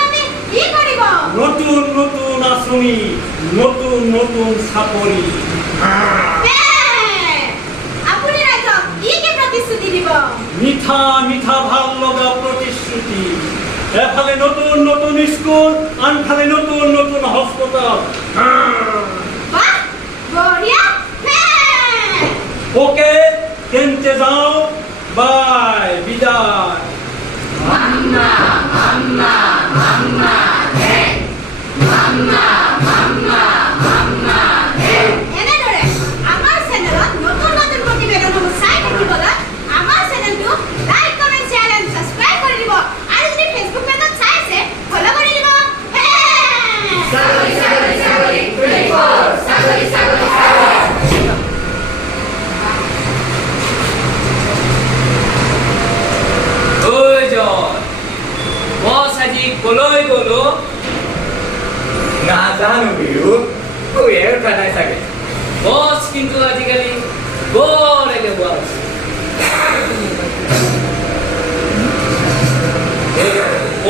বাবে কি কৰিব নতুন নতুন আঁচনি নতুন নতুন প্ৰতিশ্ৰুতি দিব? মিঠা মিঠা ভালো লগা প্ৰতিশ্ৰুতি এফালে নতুন নতুন নতুন স্কুল আনফালে নতুন নতুন হাসপাতাল। মে, ওকে কেনতে যাও। বাই বিদায়।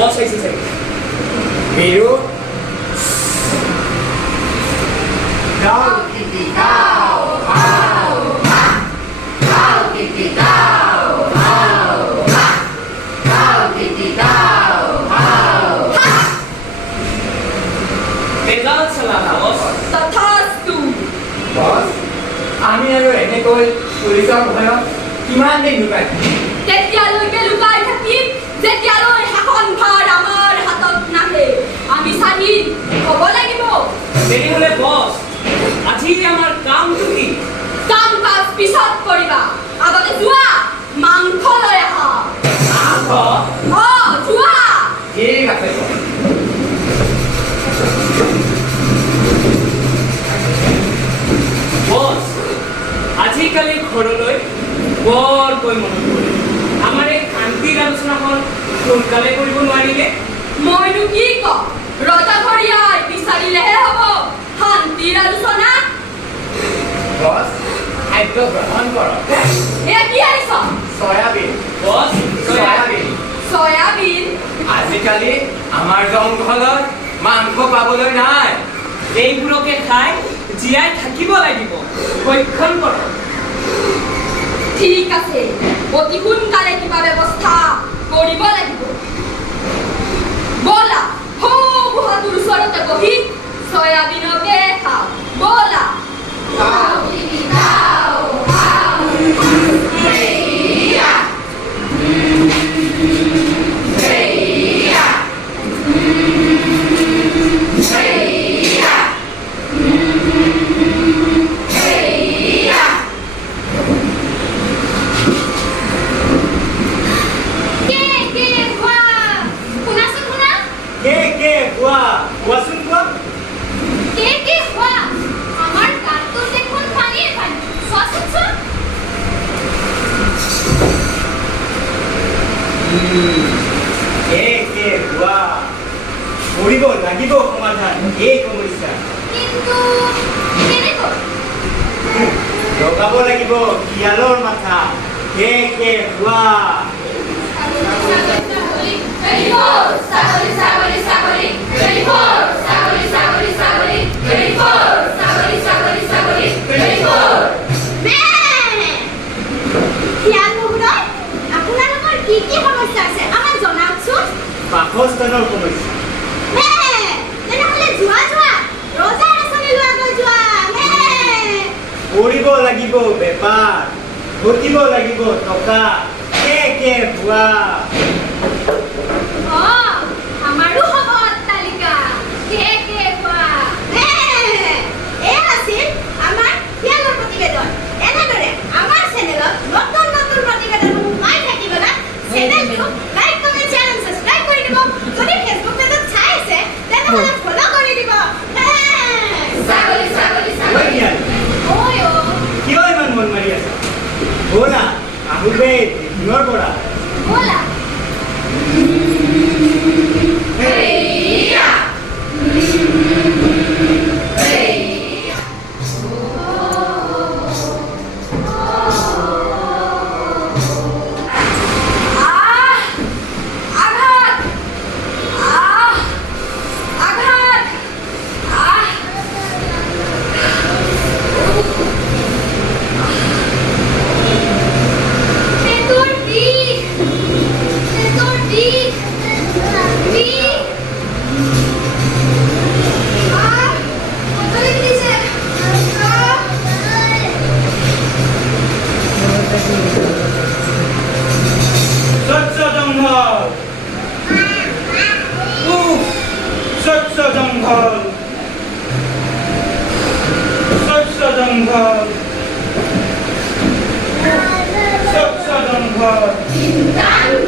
బాల్ సైజ్ సైజ్ మీరు আমি আৰু এনেকৈ চলি যোৱাৰ সময়ত কিমান দিন ঢুকাইছো দেৰি হ'লে বছ আজি আমাৰ কামটো কি কাম কাজ পিছত কৰিবা আগতে যোৱা মাংস লৈ আহা। মাংস? অ যোৱা ঠিক আছে। বছ আজিকালি ঘৰলৈ বৰকৈ মনত পৰে আমাৰ এই শান্তিৰ আলোচনাখন সোনকালে কৰিব নোৱাৰিলে? মইনো কি কম? ৰজা আজিকালি আমাৰ জংঘলত মাংস পাবলৈ নাই এইবোৰকে খাই জীয়াই থাকিব লাগিব ভক্ষণ কৰক ঠিক আছে অতি সোনকালে কিবা ব্যৱস্থা কৰিব লাগিব ব'লা সৌ গুহাটোৰ ওচৰতে বহি सोयाबीन के खाओ बोला खाओ 생각을 보고 있어. 네! 내려오래 좋아, 좋아! 여자를 소리하고 좋아! 네! 오리고 라기고 배빠! 보티고 라기고 떡다! 깨깨 부하! Oh.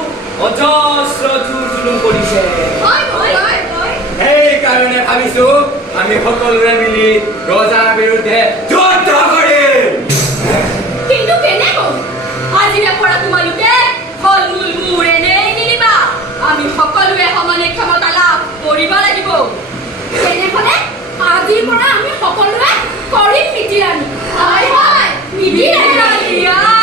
হিংস্ৰ জোৰ জুলুম কৰিছে ঐ ঐ ঐ ঐ সেইকাৰণে ভাবিছো আমি সকলোৰে মিলি ৰজাৰ বিৰুদ্ধে যুদ্ধ কৰিম কিন্তু কেনেকৈ আজিৰে পৰা তোমালোকে ফল মূল মোৰ এনেই নিদিবা আমি সকলোৱে সমানে ক্ষমতা লাভ কৰিব লাগিব। তেনেহলে আজিৰ পৰা আমি সকলোৱে কৰিম মিতিৰালি হয় হয় মিতিৰালি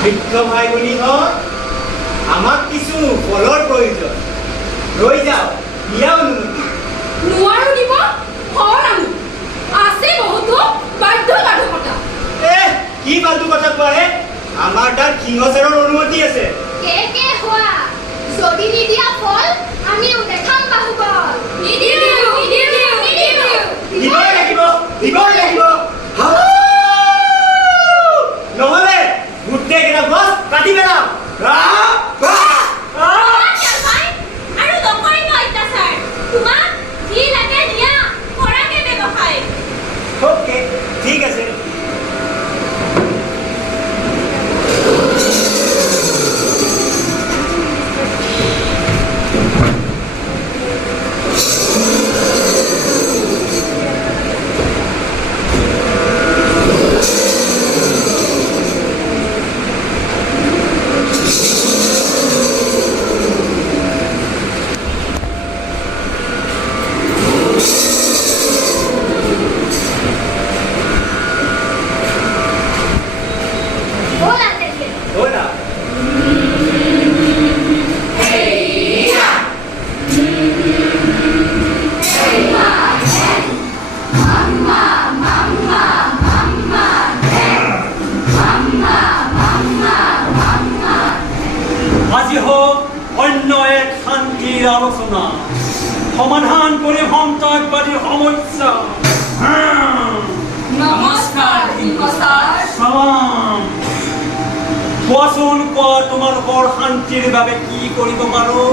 বৃদ্ধ ভাই ভনীহঁত আমাক কিছু ফলৰ প্ৰয়োজন ৰৈ যাওক দিয়া অনুমতি নোৱাৰো দিব ফল আনো আছে বহুতো বাধ্যবাধকতা এ কি ফাল্টু কথা কোৱা হে আমাৰ তাত সিংহচাৰৰ অনুমতি আছে। কে কে হোৱা? যদি নিদিয়া ফল আমি দেখাম বাহুবল। নিদিও নিদিও নিদিও। দিবই লাগিব দিবই লাগিব! নহ'লে গোটেইকেইটা গছ কাটি পেলাম আহ! আহ! আহ! আৰু নকৰিব অত্যাচাৰ তোমাক যি লাগে দিয়া কৰাকে ব্যৱসায় অ'কে ঠিক আছে ব'লা তেন্তে ব'লা আজি হোক অন্য এক শান্তিৰ সমাধান কৰি সন্ত্ৰাসবাদীৰ সমস্যা। কোৱাচোন কোৱা তোমালোকৰ শান্তিৰ বাবে কি কৰিব পাৰো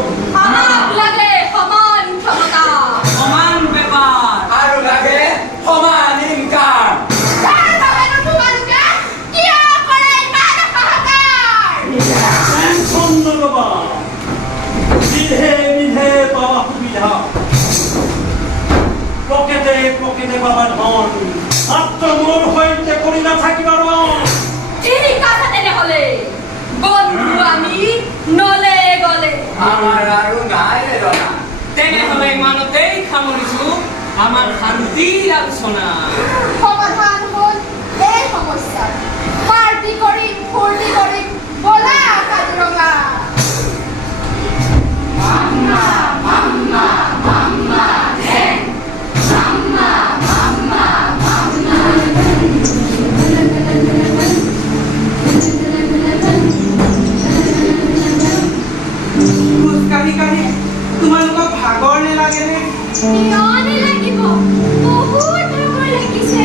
পকেটে পকেটে পাবা ধন মাত্ৰ মোৰ সৈতে কৰি নাথাকিবা ৰণ ঠিক আছে তেনেহ'লে বন্ধু আমি নলে গলে। আমাৰ আৰু নাই ৰজা তেনেহ'লে ইমানতেই সামৰিছো আমাৰ শান্তিৰ আলোচনা সমাধান হ'ল এই সমস্যা। পাৰ্টি কৰিম ফূৰ্তি কৰিম ব'লা কাজিৰঙা খোজকাঢ়ি কাঢ়ি তোমালোকক ভাগৰ নেলাগেনে? লাগিব বহুত ভাগৰ লাগিছে।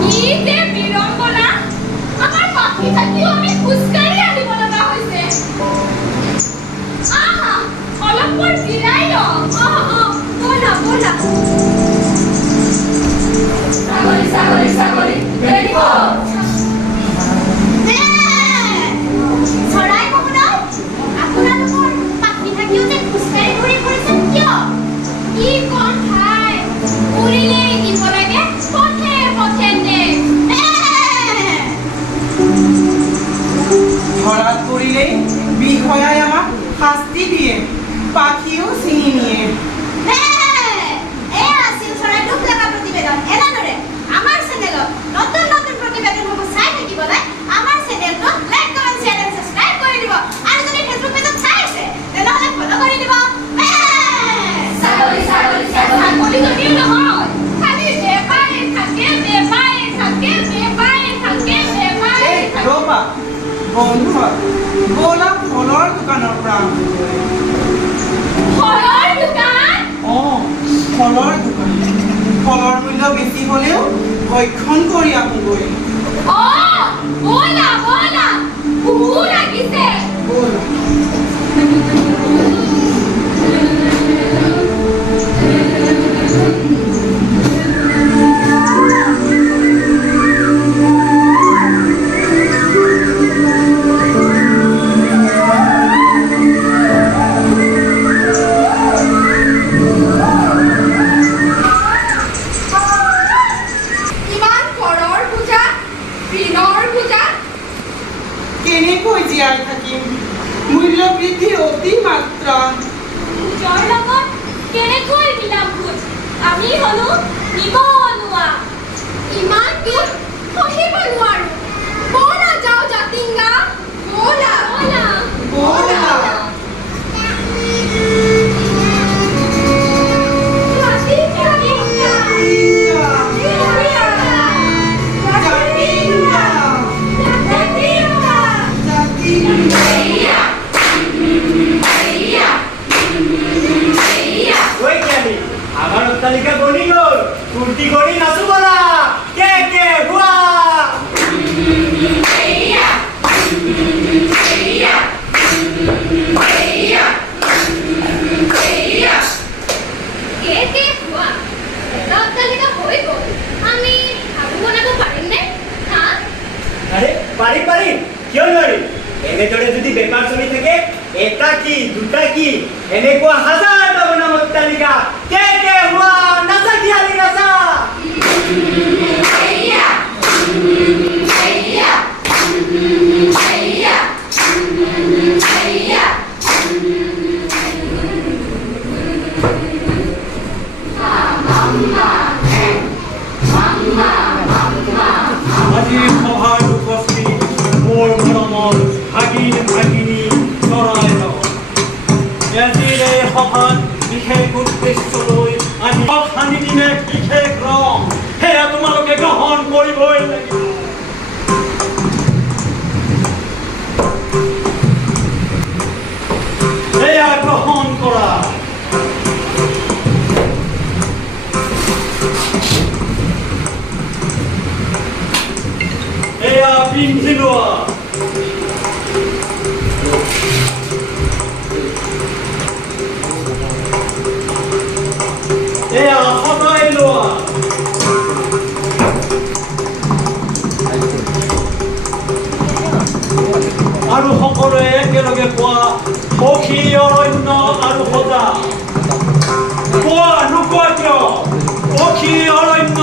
কি যে বিড়ম্বনা! আমাৰ পাখি থাকিও আমি খোজকাঢ়ি আহিব লগা হৈছে। আহা অলপ পৰ জিৰাই লওঁ। অ অ ব'লা ব'লা। ছাগলী ছাগলী ছাগলী পৰিলেই বিষয়াই আমাক শাস্তি দিয়ে পাখিও ছিঙি নিয়ে আমাৰ চেনেলত নতুন নতুন প্ৰতিবেদনসমূহ চাই থাকিবলৈ আমাৰ চেনেলটো লাইক কমেণ্ট শ্বেয়াৰ আৰু ছাবস্ক্ৰাইব কৰি দিব আৰু যদি ফেচবুক পেজত চাই আছে তেনেহ'লে ফ'ল' কৰি দিব ছাগলী ছাগলী ছাগলী যদিও নহয় খালি বেপাৰে থাকে বেপাৰে থাকে বেপাৰে থাকে বেপাৰে থাকে বন্ধু ব'লা ফলৰ দোকানৰ পৰা ফলৰ মূল্য বেছি হলেও ভক্ষণ কৰি আহোঁগৈ ব'লা। কেনেকৈ জীয়াই থাকিম মূল্য বৃদ্ধি অতিমাত্ৰা ভোজৰ লগত কেনেকৈ মিলাম ভোজ আমি হলো নিবনুৱা ইমান দুখ সহিব নোৱাৰো ব'লা যাওঁ জাতিংগা ব'লা ব'লা। ব'লা। অট্টালিকা হৈ গ'ল। আমি আৰু বনাব পাৰিমনে হা? আৰে পাৰি পাৰি। কিয় নোৱাৰি? এনেদৰে যদি বেপাৰ চলি থাকে এটা কি দুটা কি এনেকুৱা হাজাৰটা বনাম অট্টালিকা। এয়া পিন্ধি লোৱা এয়া সদায় লোৱা আৰু সকলোৱে একেলগে পোৱা সখী অৰণ্য আৰু সজা কোৱা নোকোৱা কিয় সখী অৰণ্য